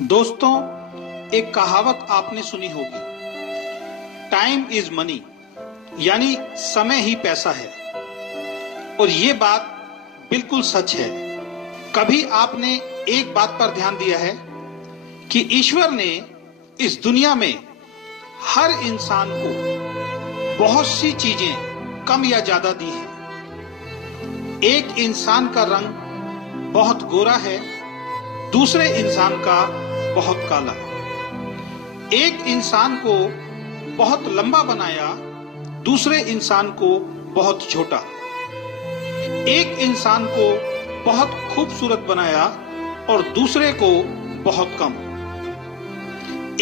दोस्तों, एक कहावत आपने सुनी होगी, टाइम इज मनी, यानी समय ही पैसा है। और ये बात बिल्कुल सच है। कभी आपने एक बात पर ध्यान दिया है कि ईश्वर ने इस दुनिया में हर इंसान को बहुत सी चीजें कम या ज्यादा दी हैं। एक इंसान का रंग बहुत गोरा है, दूसरे इंसान का बहुत काला। एक इंसान को बहुत लंबा बनाया, दूसरे इंसान को बहुत छोटा। एक इंसान को बहुत खूबसूरत बनाया और दूसरे को बहुत कम।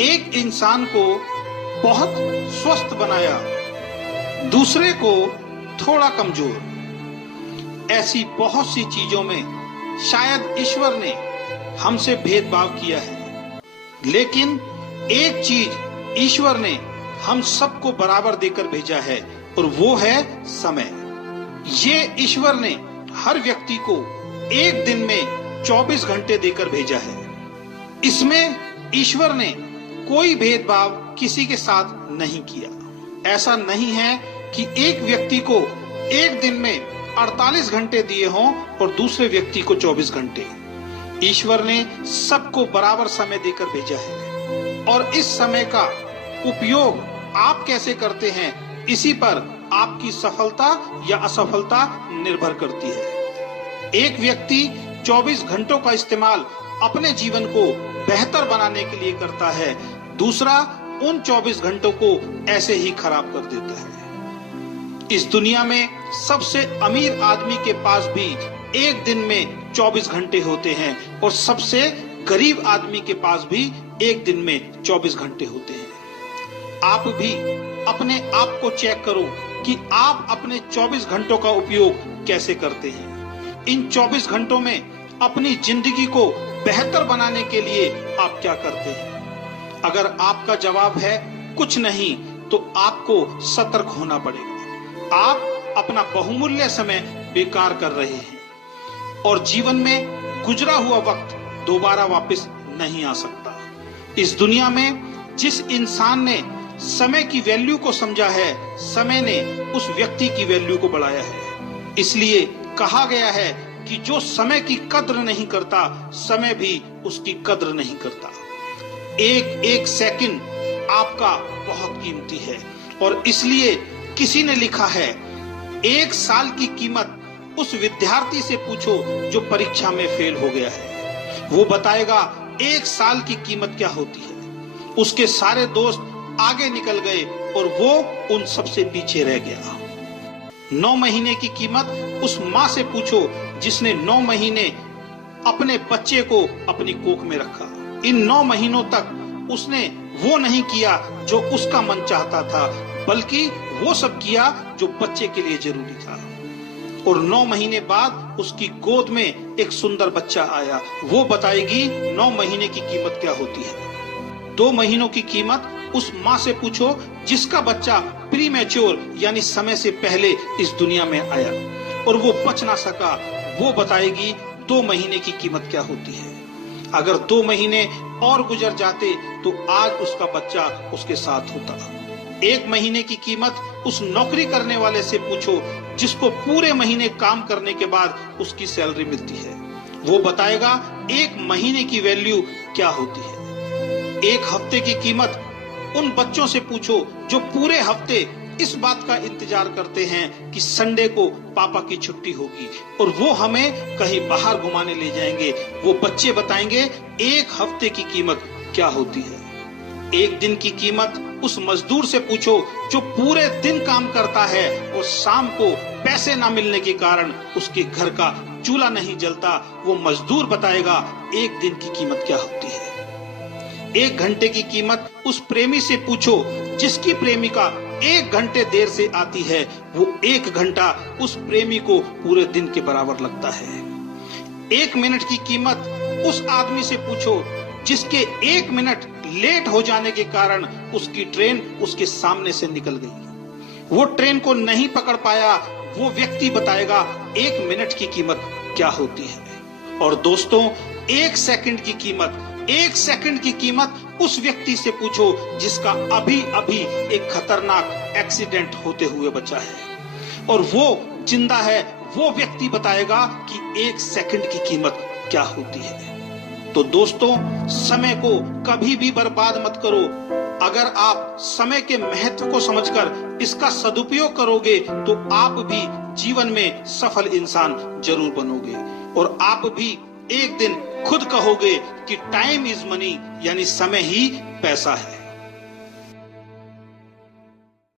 एक इंसान को बहुत स्वस्थ बनाया, दूसरे को थोड़ा कमजोर। ऐसी बहुत सी चीजों में शायद ईश्वर ने हमसे भेदभाव किया है, लेकिन एक चीज ईश्वर ने हम सबको बराबर देकर भेजा है और वो है समय। ये ईश्वर ने हर व्यक्ति को एक दिन में 24 घंटे देकर भेजा है। इसमें ईश्वर ने कोई भेदभाव किसी के साथ नहीं किया। ऐसा नहीं है कि एक व्यक्ति को एक दिन में 48 घंटे दिए हों और दूसरे व्यक्ति को 24 घंटे। ईश्वर ने सबको बराबर समय देकर भेजा है और इस समय का उपयोग आप कैसे करते हैं, इसी पर आपकी सफलता या असफलता निर्भर करती है। एक व्यक्ति 24 घंटों का इस्तेमाल अपने जीवन को बेहतर बनाने के लिए करता है, दूसरा उन 24 घंटों को ऐसे ही खराब कर देता है। इस दुनिया में सबसे अमीर आदमी के पास भी एक दिन में 24 घंटे होते हैं और सबसे गरीब आदमी के पास भी एक दिन में 24 घंटे होते हैं। आप भी अपने आप को चेक करो कि आप अपने 24 घंटों का उपयोग कैसे करते हैं। इन 24 घंटों में अपनी जिंदगी को बेहतर बनाने के लिए आप क्या करते हैं? अगर आपका जवाब है कुछ नहीं, तो आपको सतर्क होना पड़ेगा। आप अपना बहुमूल्य समय बेकार कर रहे हैं और जीवन में गुजरा हुआ वक्त दोबारा वापस नहीं आ सकता। इस दुनिया में जिस इंसान ने समय की वैल्यू को समझा है, समय ने उस व्यक्ति की वैल्यू को बढ़ाया है। इसलिए कहा गया है कि जो समय की कद्र नहीं करता, समय भी उसकी कद्र नहीं करता। एक एक सेकंड आपका बहुत कीमती है और इसलिए किसी ने लिखा है, एक साल की कीमत उस विद्यार्थी से पूछो जो परीक्षा में फेल हो गया है। वो बताएगा एक साल की कीमत क्या होती है। उसके सारे दोस्त आगे निकल गए और वो उन सबसे पीछे रह गया। 9 महीने की कीमत उस माँ से पूछो जिसने 9 महीने अपने बच्चे को अपनी कोख में रखा। इन 9 महीनों तक उसने वो नहीं किया जो उसका मन चाहता था, बल्कि वो सब किया जो बच्चे के लिए जरूरी था। और 9 महीने बाद उसकी गोद में एक सुंदर बच्चा आया। वो बताएगी 9 महीने की कीमत क्या होती है। 2 महीनों की कीमत उस माँ से पूछो जिसका बच्चा प्रीमैच्योर यानी समय से पहले इस दुनिया में आया और वो बच ना सका। वो बताएगी 2 महीने की कीमत क्या होती है। अगर 2 महीने और गुजर जाते तो आज उसका बच्चा उसके साथ होता। 1 महीने की कीमत उस नौकरी करने वाले से पूछो जिसको पूरे महीने काम करने के बाद उसकी सैलरी मिलती है। वो बताएगा 1 महीने की वैल्यू क्या होती है। 1 हफ्ते की कीमत उन बच्चों से पूछो जो पूरे हफ्ते इस बात का इंतजार करते हैं कि संडे को पापा की छुट्टी होगी और वो हमें कहीं बाहर घुमाने ले जाएंगे। वो बच्चे बताएंगे 1 हफ्ते की कीमत क्या होती है। 1 दिन की कीमत उस मजदूर से पूछो जो पूरे दिन काम करता है और शाम को पैसे ना मिलने के कारण उसके घर का चूल्हा नहीं जलता। वो मजदूर बताएगा 1 दिन की कीमत क्या होती है। 1 घंटे की कीमत उस प्रेमी से पूछो जिसकी प्रेमिका 1 घंटे देर से आती है। वो 1 घंटा उस प्रेमी को पूरे दिन के बराबर लगता है। 1 मिनट की कीमत उस आदमी से पूछो जिसके 1 मिनट लेट हो जाने के कारण उसकी ट्रेन उसके सामने से निकल गई। वो ट्रेन को नहीं पकड़ पाया। वो व्यक्ति बताएगा 1 मिनट की कीमत क्या होती है। और दोस्तों, 1 सेकंड की कीमत एक सेकंड की कीमत उस व्यक्ति से पूछो जिसका अभी अभी एक खतरनाक एक्सीडेंट होते हुए बचा है, और वो जिंदा है। वो व्यक्ति बताएगा कि एक सेकंड की कीमत क्या होती है। तो दोस्तों, समय को कभी भी बर्बाद मत करो। अगर आप समय के महत्व को समझकर इसका सदुपयोग करोगे तो आप भी जीवन में सफल इंसान जरूर बनोगे, और आप भी एक दिन खुद कहोगे कि टाइम इज मनी, यानी समय ही पैसा है।